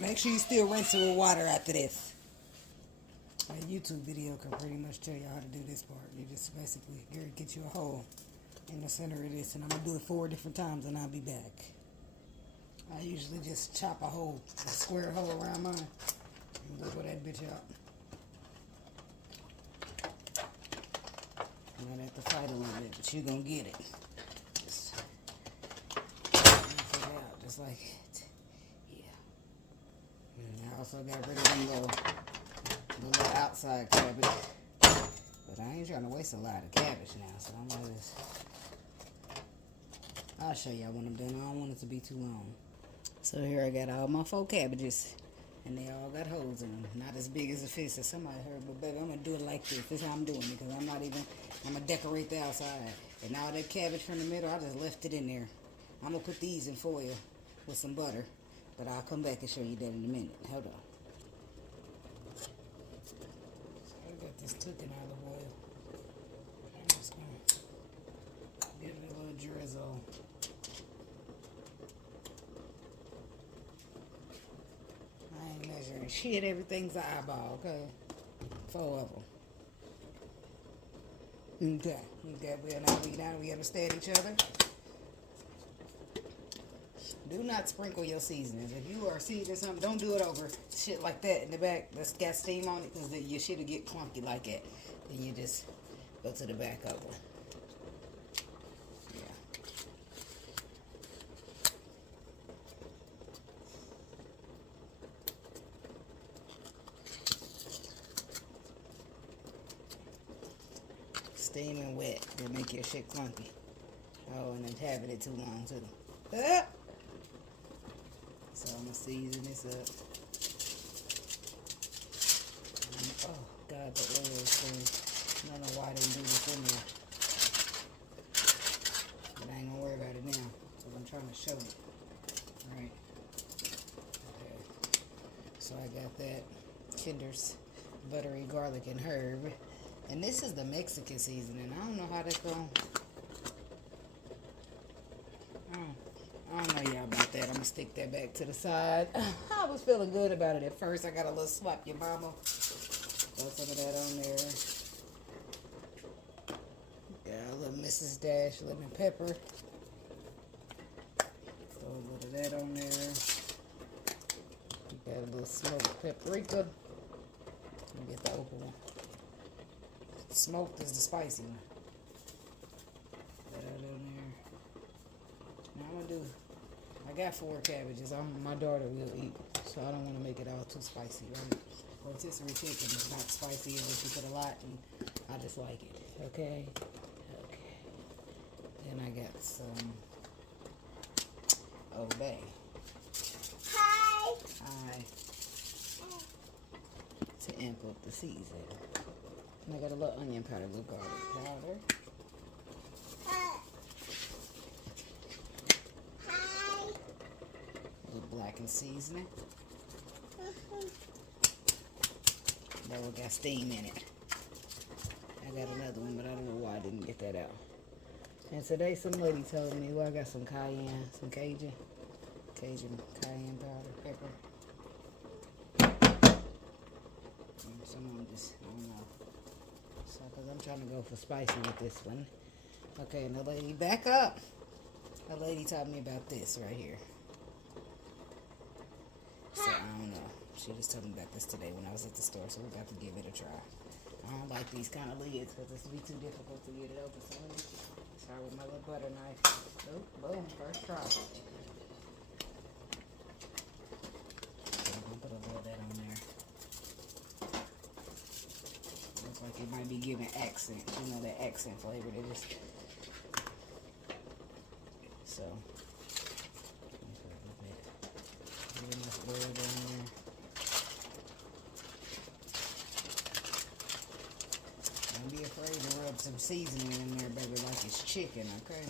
Make sure you still rinse it with water after this. A YouTube video can pretty much tell you how to do this part. You just basically get you a hole in the center of this, and I'm going to do it 4 different times, and I'll be back. I usually just chop a square hole around mine, and wiggle that bitch out. I'm going to have to fight a little bit, but you're going to get it. Just figure out, just like it. Yeah. And I also got rid of them little outside cabbage. But I ain't trying to waste a lot of cabbage now, so I'm going to just... I'll show y'all when I'm done. I don't want it to be too long. So here I got all my 4 cabbages. And they all got holes in them. Not as big as a fist as somebody heard, but baby, I'm going to do it like this. This is how I'm doing it, because I'm going to decorate the outside. And all that cabbage from the middle, I just left it in there. I'm going to put these in foil with some butter, but I'll come back and show you that in a minute. Hold on. So I got this cooking olive oil. I'm just going to give it a little drizzle. I ain't measuring shit. Everything's an eyeball, okay? 4 of them. Okay. We understand each other. Do not sprinkle your seasonings. If you are seasoning something, don't do it over shit like that in the back that's got steam on it, because then your shit will get clunky like that. Then you just go to the back of it. Steaming wet will make your shit clunky. Oh, and then having it too long too. So I'm gonna season this up. Oh God, the oil is clean. I don't know why I didn't do this in there. But I ain't gonna worry about it now, because I'm trying to show it. Alright. Okay. So I got that Kinder's buttery garlic and herb. And this is the Mexican seasoning. I don't know how that's going. I don't know y'all about that. I'm going to stick that back to the side. I was feeling good about it at first. I got a little swap your mama. Throw some of that on there. Got a little Mrs. Dash lemon pepper. Throw a little of that on there. Got a little smoked paprika. Let me get the open one. Smoked is the spicy one. Put that in there. Now I'm gonna do. I got 4 cabbages. My daughter will eat, so I don't want to make it all too spicy, right? Rotisserie chicken is not spicy unless you put a lot, and I just like it. Okay. Okay. Then I got some Old Bay. Hi. Hi. To amp up the seasoning. And I got a little onion powder, a little garlic powder. Hi. A little blackened seasoning. That one got steam in it. I got another one, but I don't know why I didn't get that out. And today some lady told me, well, I got some cayenne, some Cajun cayenne powder, pepper. And some of them just, I don't know. So, because I'm trying to go for spicy with this one. Okay, and the lady, back up. The lady taught me about this right here. So, I don't know. She just told me about this today when I was at the store, so we're about to give it a try. I don't like these kind of lids because it's be too difficult to get it open. So let me start with my little butter knife. Oh, boom, first try. So I'm going to put a little of that on there. Looks like it might be giving accent. You know, that accent flavor. They just... So, put a little enough oil down there. Don't be afraid to rub some seasoning in there, baby, like it's chicken, okay?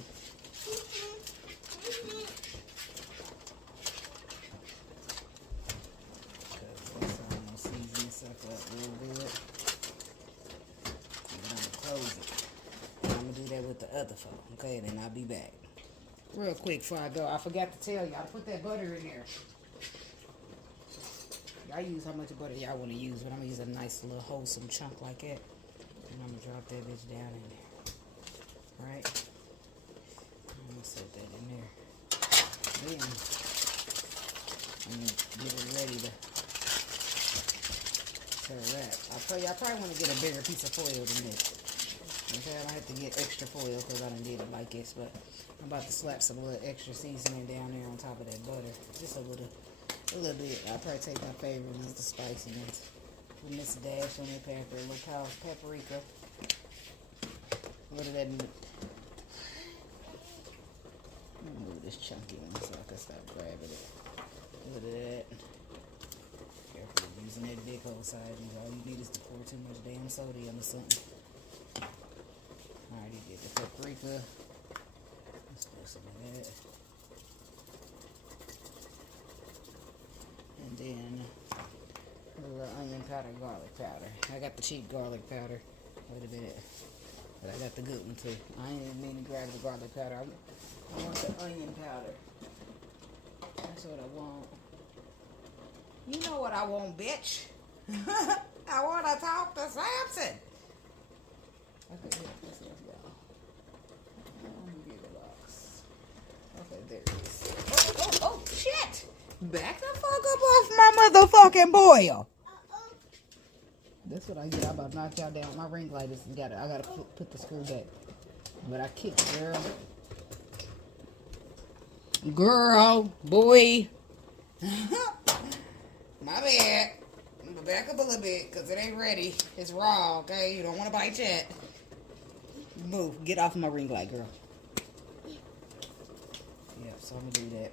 Because that's all I'm going to season this up real good. And then I'm going to close it. And I'm going to do that with the other phone, okay? And then I'll be back. Real quick before I go, I forgot to tell you, I put that butter in there. I use how much butter y'all want to use, but I'm gonna use a nice little wholesome chunk like that. And I'm gonna drop that bitch down in there. Right? I'm gonna set that in there. Then I'm gonna get it ready to wrap. I probably want to get a bigger piece of foil than this. Okay, I don't have to get extra foil because I done did it like this, but I'm about to slap some little extra seasoning down there on top of that butter. Just a little bit. I'll probably take my favorite ones, the spiciness. Put this dash on the pepper, a little paprika. What did that mean? Let me move this chunky one so I can stop grabbing it. Look at that. Careful of using that big old side. All you need is to pour too much damn sodium or something. Alright, you get the paprika. Let's do some of that. And then a little onion powder, garlic powder. I got the cheap garlic powder. Wait a minute. But I got the good one too. I ain't even mean to grab the garlic powder. I want the onion powder. That's what I want. You know what I want, bitch. I want to talk to Samson. Okay, here, let's go. Let me get the box. Okay, there it is. Oh, shit! Back the fuck up off my motherfucking boil. That's what I get. I'm about to knock y'all down. My ring light is got it. I gotta put the screw back. But I kicked, girl. Girl, boy. My bad. I'm gonna back up a little bit because it ain't ready. It's raw, okay? You don't want to bite yet. Move. Get off my ring light, girl. Yep, so I'm gonna do that.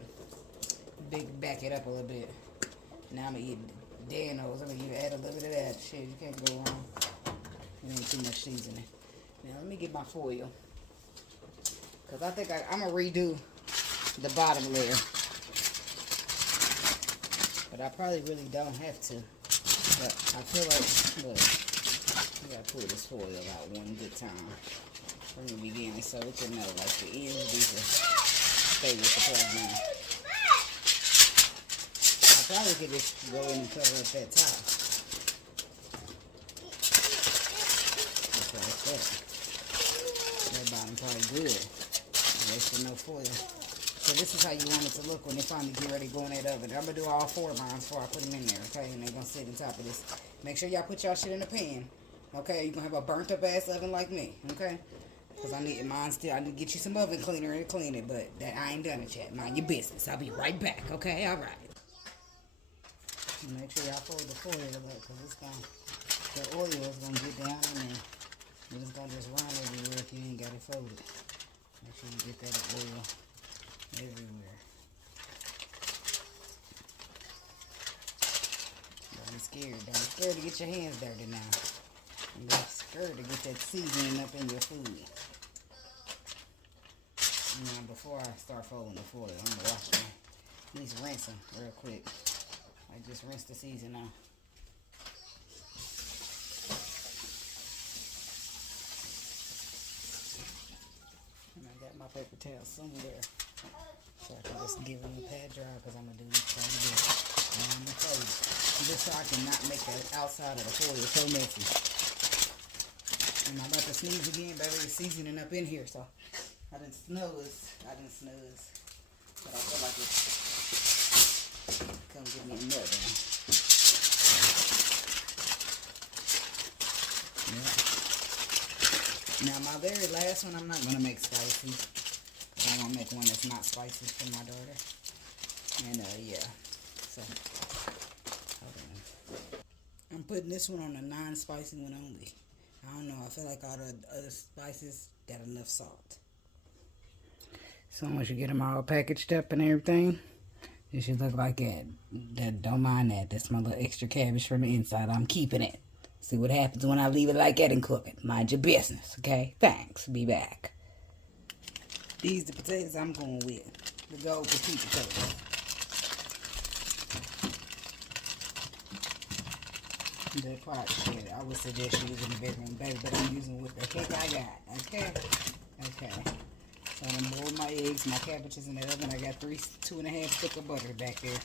Back it up a little bit. Now I'm gonna eat Danos. I'm gonna add a little bit of that shit. You can't go wrong. It ain't too much seasoning. Now let me get my foil. Because I think I'm gonna redo the bottom layer. But I probably really don't have to. But I feel like, look, I gotta pull this foil out one good time from the beginning so it can know, like the ends need to stay with the program. I probably could just go in and cover up that top. Okay, that's that. That bottom probably good. There's no foil. So this is how you want it to look when they finally get ready to go in that oven. I'm going to do all 4 of mine before I put them in there, okay? And they're going to sit on top of this. Make sure y'all put y'all shit in the pan, okay? You're going to have a burnt up ass oven like me, okay? Because I need mine still. I need to get you some oven cleaner and clean it, but that I ain't done it yet. Mind your business. I'll be right back, okay? All right. Make sure y'all fold the foil up because it's going the oil is going to get down in there. It's going to just run everywhere if you ain't got it folded. Make sure you get that oil everywhere. Don't be scared. Don't be scared to get your hands dirty now. Don't be scared to get that seasoning up in your food. Now, before I start folding the foil, I'm going to wash them. At least rinse them real quick. I just rinse the season out. And I got my paper towel somewhere. So I can just give them a pad dry because I'm going to do this right here. And I'm going to fold it. Just so I can not make the outside of the foil so messy. And I'm about to sneeze again, baby. It's seasoning up in here. So I didn't snooze. But I feel like it's come give me another one. Yeah. Now my very last one, I'm not going to make spicy. I want to make one that's not spicy for my daughter. And yeah. So I'm putting this one on a non-spicy one only. I don't know. I feel like all the other spices got enough salt. So once you get them all packaged up and everything, it should look like that. Don't mind that. That's my little extra cabbage from the inside. I'm keeping it. See what happens when I leave it like that and cook it. Mind your business, okay? Thanks. Be back. These the potatoes I'm going with. The gold petite potatoes. The pot shit. I would suggest using the bedroom baby, but I'm using what the heck I got. Okay? Okay. So I'm gonna boil my eggs, my cabbages in the oven. I got 2.5 sticks of butter back there.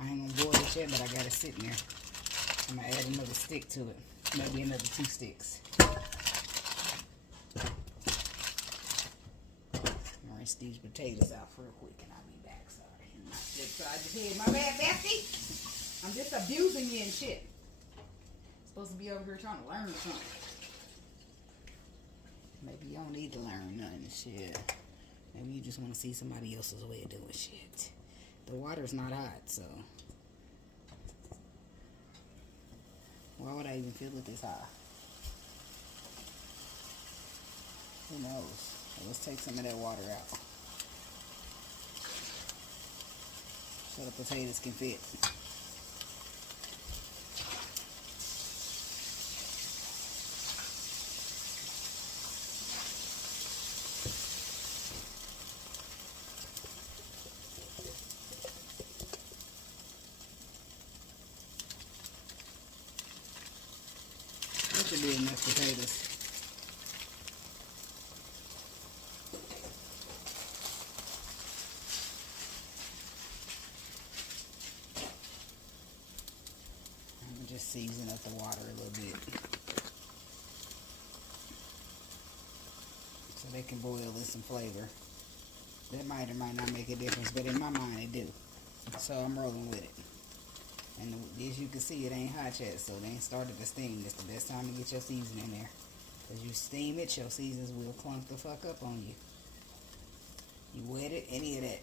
I ain't gonna boil it yet, but I got it sitting there. I'm gonna add another stick to it. Maybe another 2 sticks. Rinse these potatoes out real quick and I'll be back. Sorry. I just hit my bad, Bessie. I'm just abusing you and shit. Supposed to be over here trying to learn something. Maybe you don't need to learn nothing, shit. Maybe you just want to see somebody else's way of doing shit. The water's not hot, so why would I even feel it this high? Who knows? Let's take some of that water out so the potatoes can fit. That should be enough potatoes. Just season up the water a little bit so they can boil in some flavor. That might or might not make a difference, but in my mind it do. So I'm rolling with it. And as you can see, it ain't hot yet, so they ain't started to steam. It's the best time to get your seasoning in there. Because you steam it, your seasons will clunk the fuck up on you. You wet it, any of that.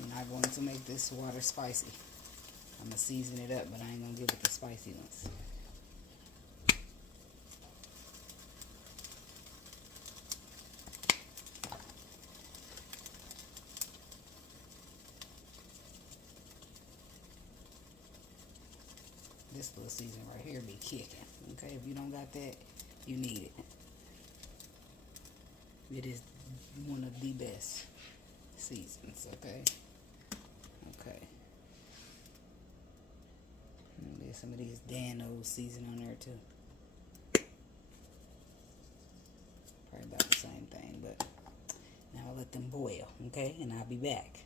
I'm not going to make this water spicy. I'm going to season it up, but I ain't going to give it the spiciness. This little season right here be kicking. Okay, if you don't got that, you need it. It is one of the best seasons, okay? Okay. There's some of these Dano's season on there too. Probably about the same thing, but now I'll let them boil, okay? And I'll be back.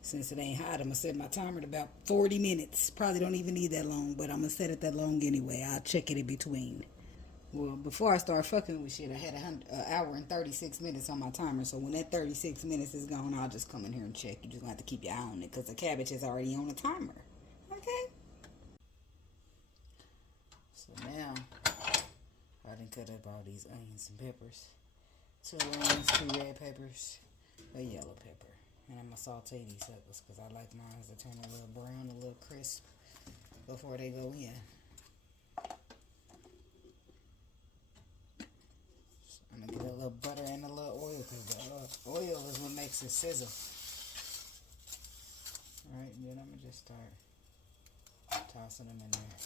Since it ain't hot, I'm gonna set my timer to about 40 minutes. Probably don't even need that long, but I'm gonna set it that long anyway. I'll check it in between. Well, before I start fucking with shit, I had an hour and 36 minutes on my timer. So when that 36 minutes is gone, I'll just come in here and check. You just have to keep your eye on it because the cabbage is already on the timer. Okay? So now, I done cut up all these onions and peppers. 2 onions, 2 red peppers, a yellow pepper. And I'm going to saute these peppers because I like mine to turn a little brown, a little crisp before they go in. I'm going to get a little butter and a little oil because the oil is what makes it sizzle. Alright, then I'm going to just start tossing them in there.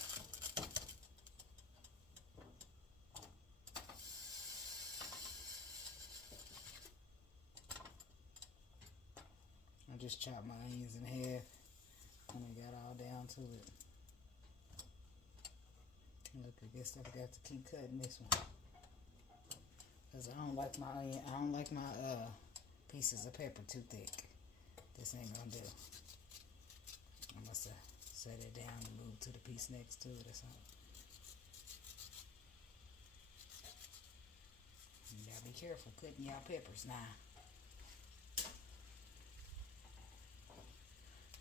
I just chopped my onions in half and I got all down to it. Look, I guess I got to keep cutting this one. Cause I don't like my pieces of pepper too thick. This ain't gonna do. I must have set it down and move to the piece next to it or something. You gotta be careful cutting y'all peppers now.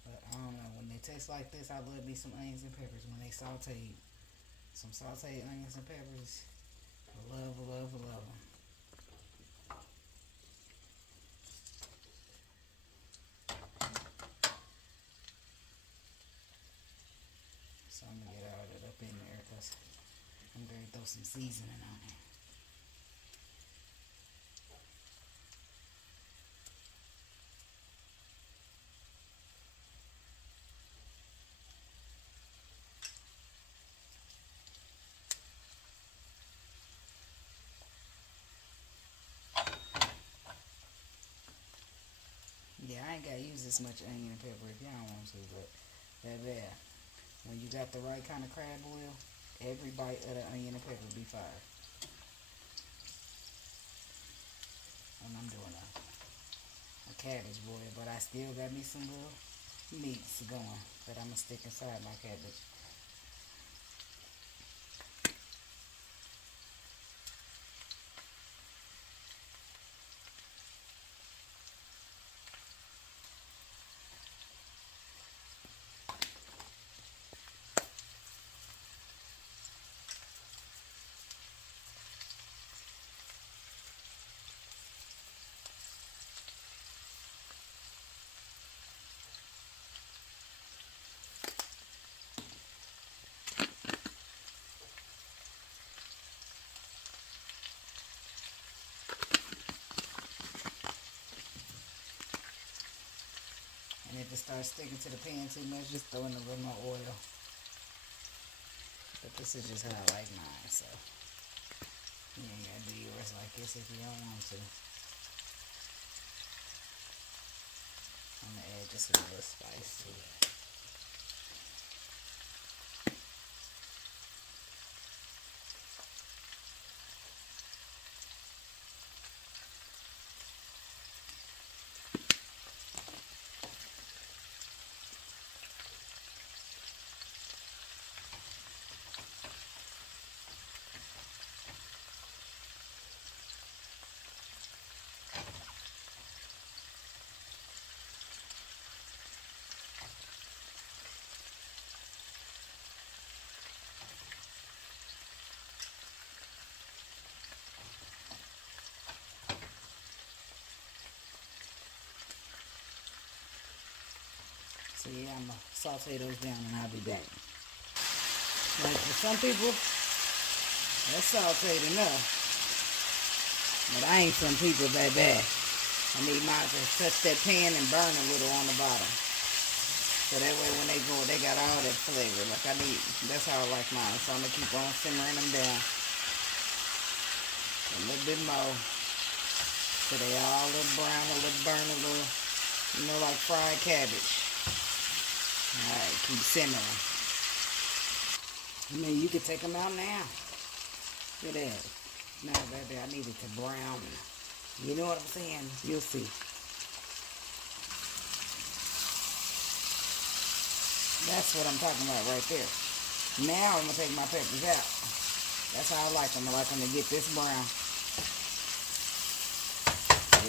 But I don't know, when they taste like this, I love me some onions and peppers when they sauteed. Some sauteed onions and peppers. I love them. So I'm going to get all that up in there because I'm going to throw some seasoning on it. Yeah, I ain't got to use this much onion and pepper if y'all want to, but that bad. When you got the right kind of crab oil, every bite of the onion and pepper be fire. And I'm doing a cabbage, boy. But I still got me some little meats going that I'm going to stick inside my cabbage. And if it starts sticking to the pan too much, just throw in a little more oil. But this is just how I like mine, so you ain't gotta do yours like this if you don't want to. I'm gonna add just a little spice to it. So yeah, I'm gonna saute those down and I'll be back. Like for some people, that's sauteed enough. But I ain't some people, baby. I need mine to touch that pan and burn a little on the bottom. So that way when they go, they got all that flavor. Like I need, that's how I like mine. So I'm gonna keep on simmering them down. A little bit more. So they all a little brown, a little burn, a little, you know, like fried cabbage. Alright, keep simmering. I mean, you can take them out now. Look at that. No, baby, I need it to brown. You know what I'm saying? You'll see. That's what I'm talking about right there. Now I'm going to take my peppers out. That's how I like them. I like them to get this brown.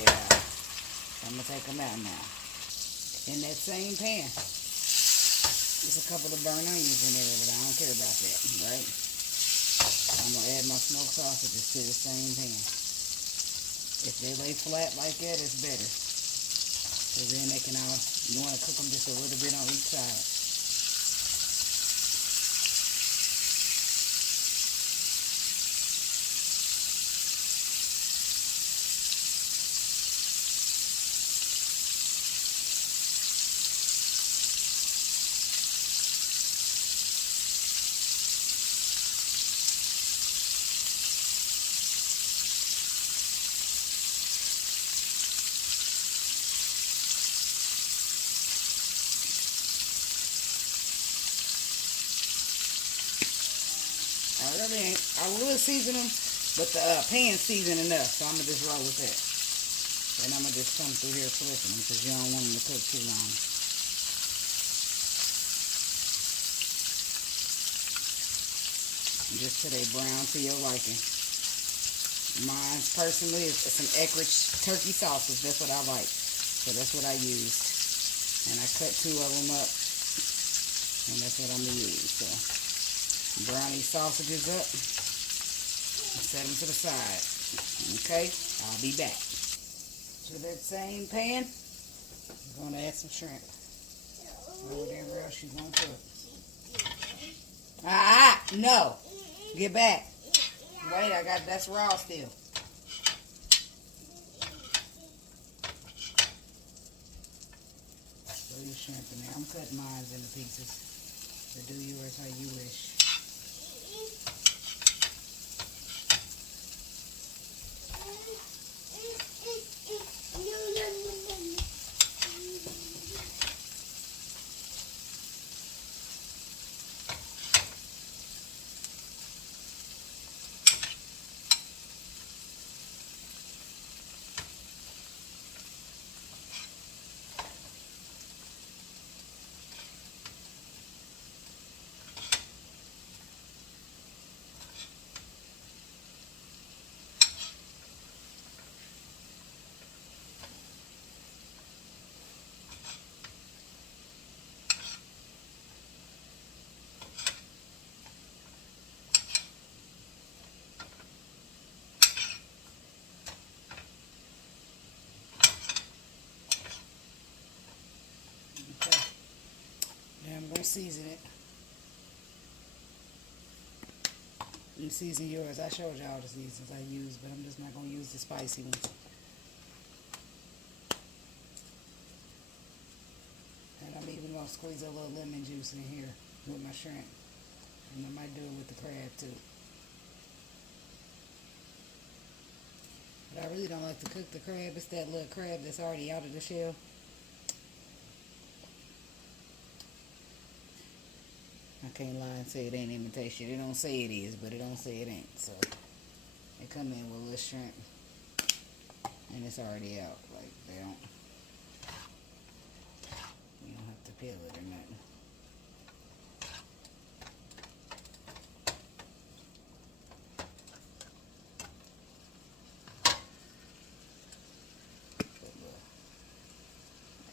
Yeah. I'm going to take them out now. In that same pan. There's a couple of burnt onions in there, but I don't care about that, right? I'm going to add my smoked sausages to the same pan. If they lay flat like that, it's better. Because then they can all, you want to cook them just a little bit on each side. I will season them, but the pan seasoned enough, so I'm going to just roll with that. And I'm going to just come through here flipping them because you don't want them to cook too long. Just till they brown to your liking. Mine, personally, is some Eckrich turkey sausage. That's what I like. So that's what I used. And I cut 2 of them up. And that's what I'm going to use. So, brown these sausages up. And set them to the side. Okay? I'll be back. To that same pan, I'm going to add some shrimp. Whatever else you want to. No. Get back. Wait, that's raw still. Throw your shrimp in there. I'm cutting mine into pieces. So do yours how you wish. season it. You season yours. I showed y'all the seasons I use, but I'm just not going to use the spicy ones. And I'm even going to squeeze a little lemon juice in here with my shrimp. And I might do it with the crab too. But I really don't like to cook the crab. It's that little crab that's already out of the shell. I can't lie and say it ain't imitation. It don't say it is, but it don't say it ain't. So they come in with a little shrimp, and it's already out. Like they don't. You don't have to peel it or nothing.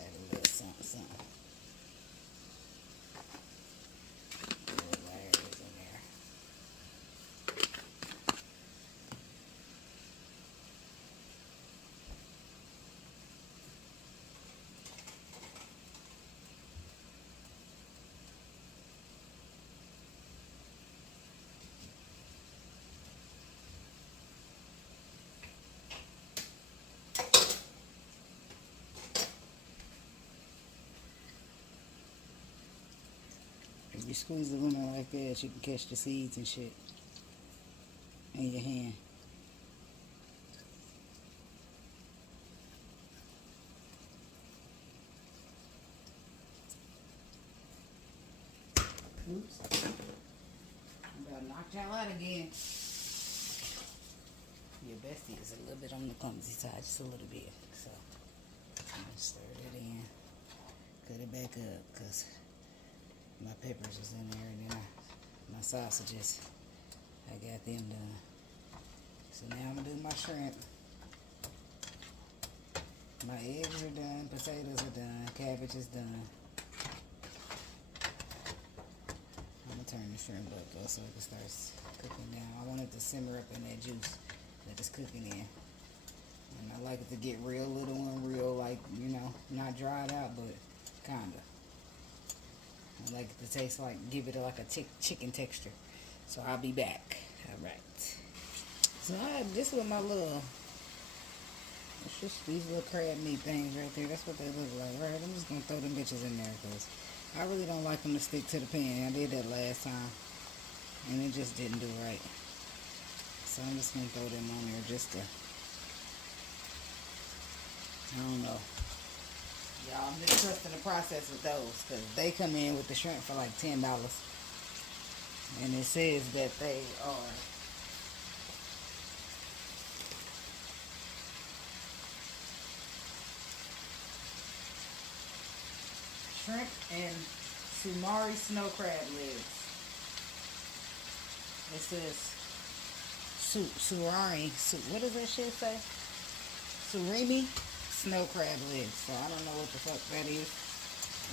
Add a little something, something. If you squeeze the lemon like that, you can catch the seeds and shit in your hand. Oops. I'm about to knock y'all out again. Your bestie is a little bit on the clumsy side, just a little bit. So, I'm going to stir it in. Cut it back up, because my peppers was in there, and then my sausages, I got them done. So now I'm going to do my shrimp. My eggs are done, potatoes are done, cabbage is done. I'm going to turn the shrimp up though so it can start cooking down. I want it to simmer up in that juice that it's cooking in. And I like it to get real little and real, like, you know, not dried out, but kind of. I like it to taste like, give it like a chicken texture. So I'll be back. Alright. So I have this with my little, it's just these little crab meat things right there. That's what they look like, right? I'm just going to throw them bitches in there because I really don't like them to stick to the pan. I did that last time and it just didn't do right. So I'm just going to throw them on there just to, I don't know. Y'all, I'm just trusting the process with those because they come in with the shrimp for like $10. And it says that they are shrimp and Sumari snow crab legs. It says Surari, what does that shit say? Surimi snow crab legs. So I don't know what the fuck that is,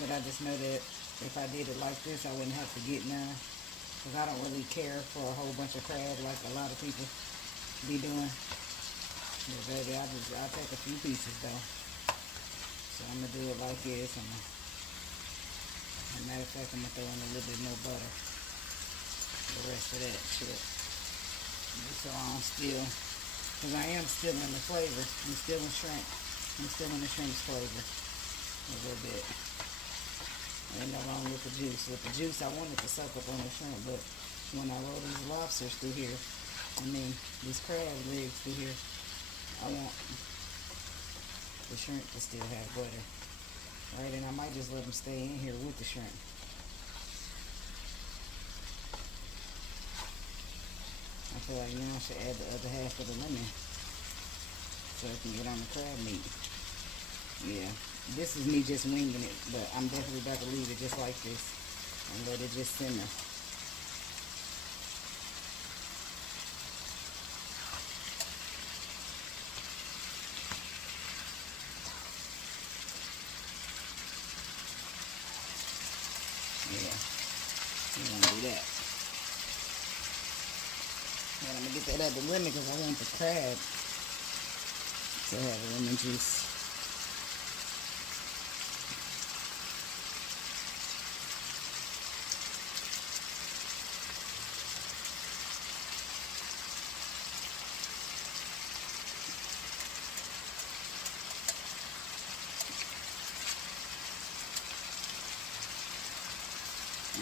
but I just know that if I did it like this, I wouldn't have to get none, because I don't really care for a whole bunch of crab like a lot of people be doing. But baby, I'll take a few pieces though. So I'm gonna do it like this. As a matter of fact, I'm gonna throw in a little bit more butter. The rest of that shit. Just so I don't steal, because I am still in the flavor. I'm still in shrimp. I'm still in the shrimp's flavor a little bit. Ain't no wrong with the juice. With the juice, I wanted to suck up on the shrimp, but when I roll these lobsters through here, these crab legs through here, I want the shrimp to still have butter. Right, and I might just let them stay in here with the shrimp. I feel like now I should add the other half of the lemon so it can get on the crab meat. Yeah, this is me just winging it, but I'm definitely about to leave it just like this and let it just simmer. Yeah, you want to do that. And I'm going to get that other lemon because I want the crab to have a lemon juice.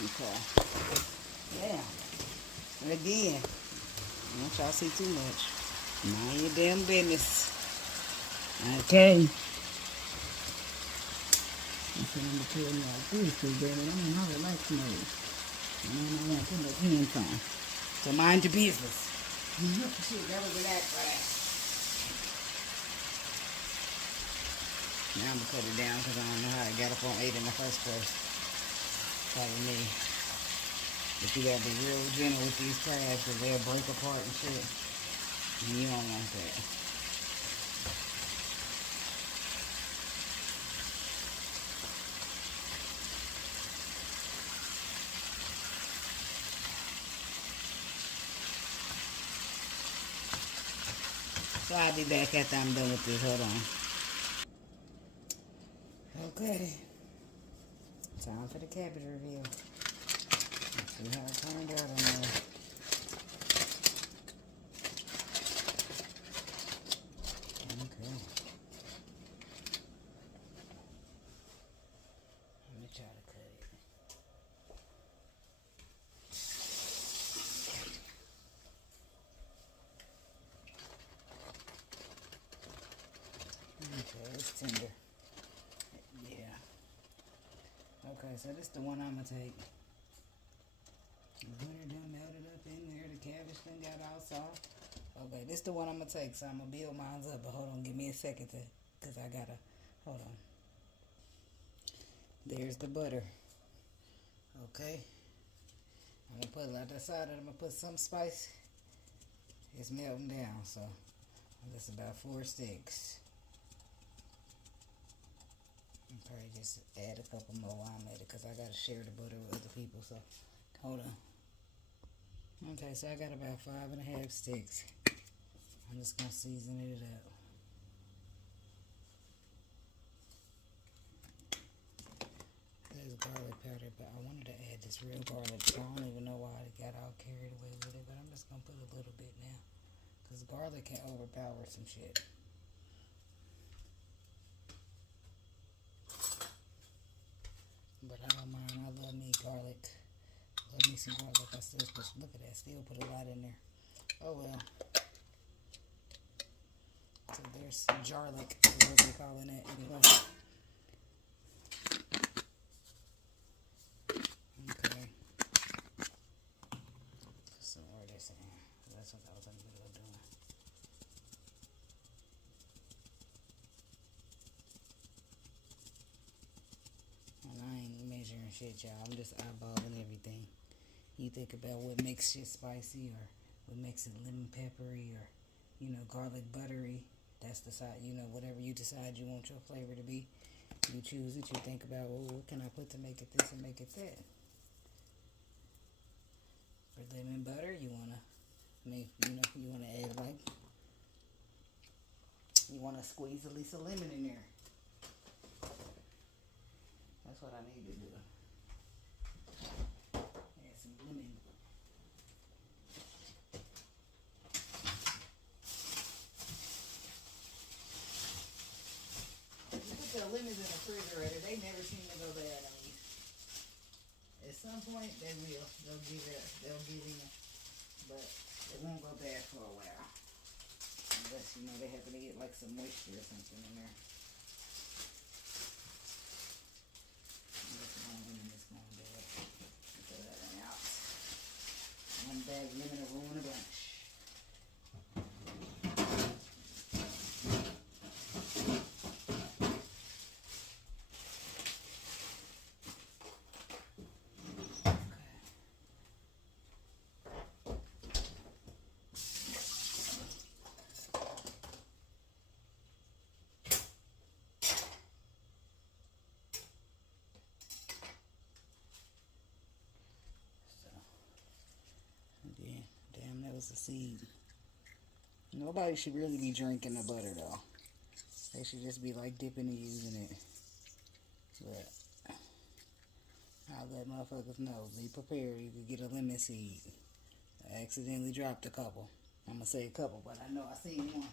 Okay. Yeah. And again, I don't y'all see too much. Mind your damn business. Okay. I'm going to tell you like this, because damn it, I'm in my relax mode. And I don't want to put no hands on. So mind your business. Shit, that was relax, right? Now I'm going to cut it down because I don't know how I got up on 8 in the first place. Probably me. But you got to be real gentle with these crabs because they'll break apart and shit. And you don't want that. So I'll be back after I'm done with this. Hold on. Okay. Time for the cabbage reveal. Let's see how it turned out on there. Okay. Let me try to cut it. Okay, it's tender. Yeah. Okay, so this is the one I'm going to take. The butter done melted up in there. The cabbage done got all soft. Okay, this is the one I'm going to take. So I'm going to build mine up. But hold on, give me a second to, because I got to, hold on. There's the butter. Okay. I'm going to put it like that side. I'm going to put some spice. It's melting down. So that's about 4 sticks. I'll probably just add a couple more while I'm at it because I got to share the butter with other people. So hold on. Okay, so I got about 5.5 sticks. I'm just going to season it up. There's garlic powder, but I wanted to add this real garlic. So I don't even know why I got all carried away with it, but I'm just going to put a little bit now. Because garlic can overpower some shit. But I don't mind. I love me garlic. Love me some garlic. I still supposed to look at that. Still put a lot in there. Oh well. So there's garlic. What they calling it anyway. Okay. So where they saying? That's what I was in the middle of doing. And I ain't measuring shit, y'all. I'm just eyeballing everything. You think about what makes shit spicy or what makes it lemon peppery or, you know, garlic buttery. That's the side, you know, whatever you decide you want your flavor to be. You choose it. You think about, well, what can I put to make it this and make it that? For lemon butter, you want to, you want to add like, you want to squeeze at least a lemon in there. That's what I need to do. Add some lemon. You put the lemons in the refrigerator, they never seem to go bad on you. At some point, they will. They'll give in. But it won't go bad for a while. Unless, you know, they happen to get like some moisture or something in there. One bag lemon will ruin a bunch. Was a seed. Nobody should really be drinking the butter though. They should just be like dipping and using it. But I'll let motherfuckers know. Be prepared. You could get a lemon seed. I accidentally dropped a couple. I'm gonna say a couple, but I know I seen one.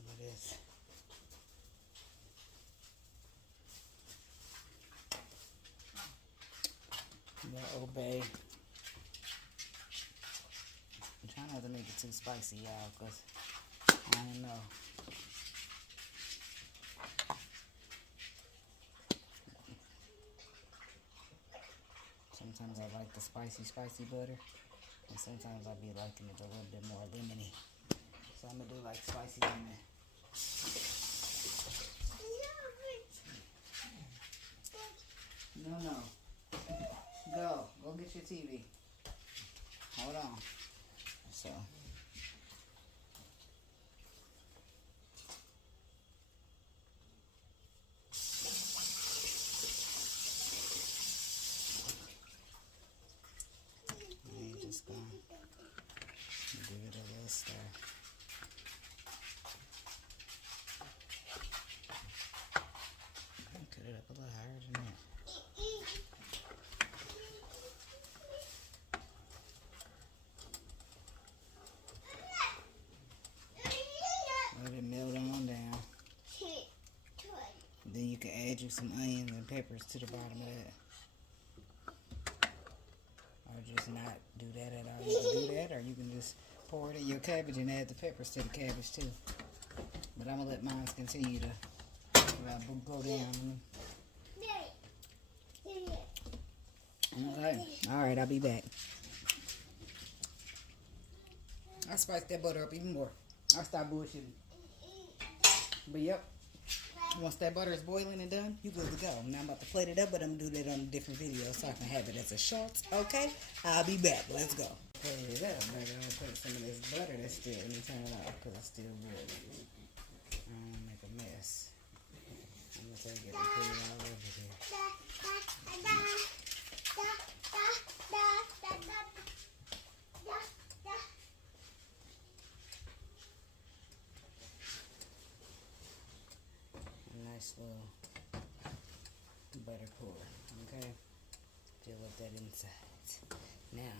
some of this. More obey. I'm trying not to make it too spicy, y'all, because I don't know. Sometimes I like the spicy butter, and sometimes I be liking it a little bit more lemony. So I'm gonna do like spicy lemon. No. Go get your TV. Hold on. So. I'm just gonna give it a little stir. Cut it up a little higher than that. Let it melt on down. Then you can add you some onions and peppers to the bottom of that. Or just not do that at all. You can do that, or you can just pour it in your cabbage and add the peppers to the cabbage too. But I'm gonna let mine continue to go down. Okay. Alright, I'll be back. I spiced that butter up even more. I'll stop bullshitting. But yep. Once that butter is boiling and done, you good to go. Now I'm about to plate it up, but I'm going to do that on a different video so I can have it as a short. Okay? I'll be back. Let's go. Plate it up. I'm going to put some of this butter that's still, let me turn it off because it's still boiling. I don't want to make a mess. I'm going to take it and put it all over here. Nice little butter pour, okay? Fill up that inside. Now,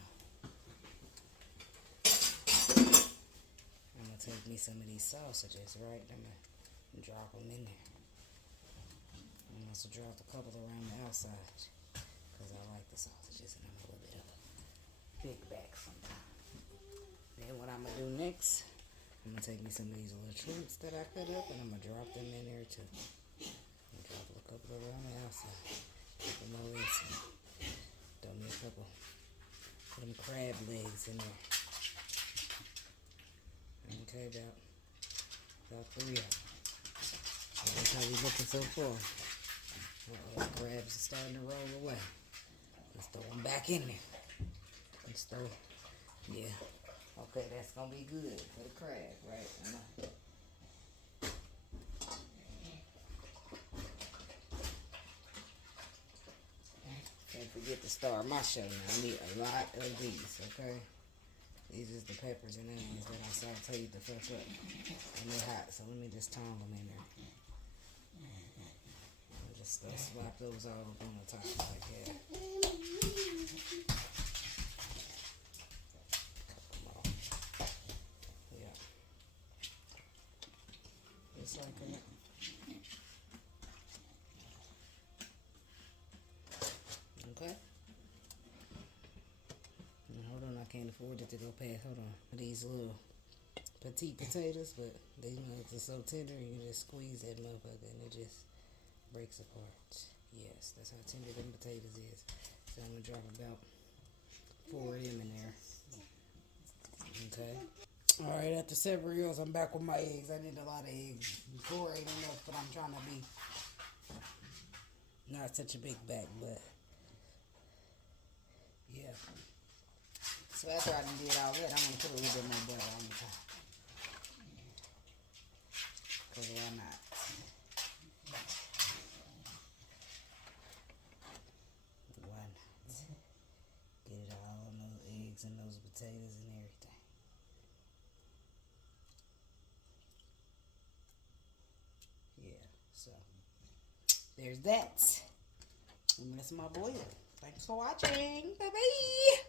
I'm gonna take me some of these sausages, right? I'm gonna drop them in there. I'm also drop a couple around the outside because I like the sausages and I'm a little bit of a big bag sometimes. Then what I'm gonna do next, I'm gonna take me some of these little chunks that I cut up and I'm gonna drop them in there too. Drop a couple around the outside. A couple more inside. Throw me a couple of them crab legs in there. Okay, about 3 of them. That's how we looking so far. The crabs are starting to roll away. Let's throw them back in there. Let's throw, yeah. Okay, that's gonna be good for the crab, right? Can't forget to start my show now. I need a lot of these, okay? These is the peppers and onions that I sauteed the fuck up. And they're hot, so let me just tongue them in there. I'll just slap those all up on the top like that. Couple more. Yeah. Just like that. Okay. Hold on, I can't afford it to go past. Hold on. These little petite potatoes, but they are so tender, you can just squeeze that motherfucker and it just breaks apart. Yes, that's how tender them potatoes is. So I'm gonna drop about 4 of them in there. Okay. Alright, after several years, I'm back with my eggs. I did a lot of eggs. 4 ain't enough, but I'm trying to be not such a big bag, but yeah. So after I did all that, I'm going to put a little bit more butter on the top. Because why not? Why not? Get it all on those eggs and those potatoes and everything. Yeah, so there's that. And that's my boil. Thanks for watching. Bye-bye.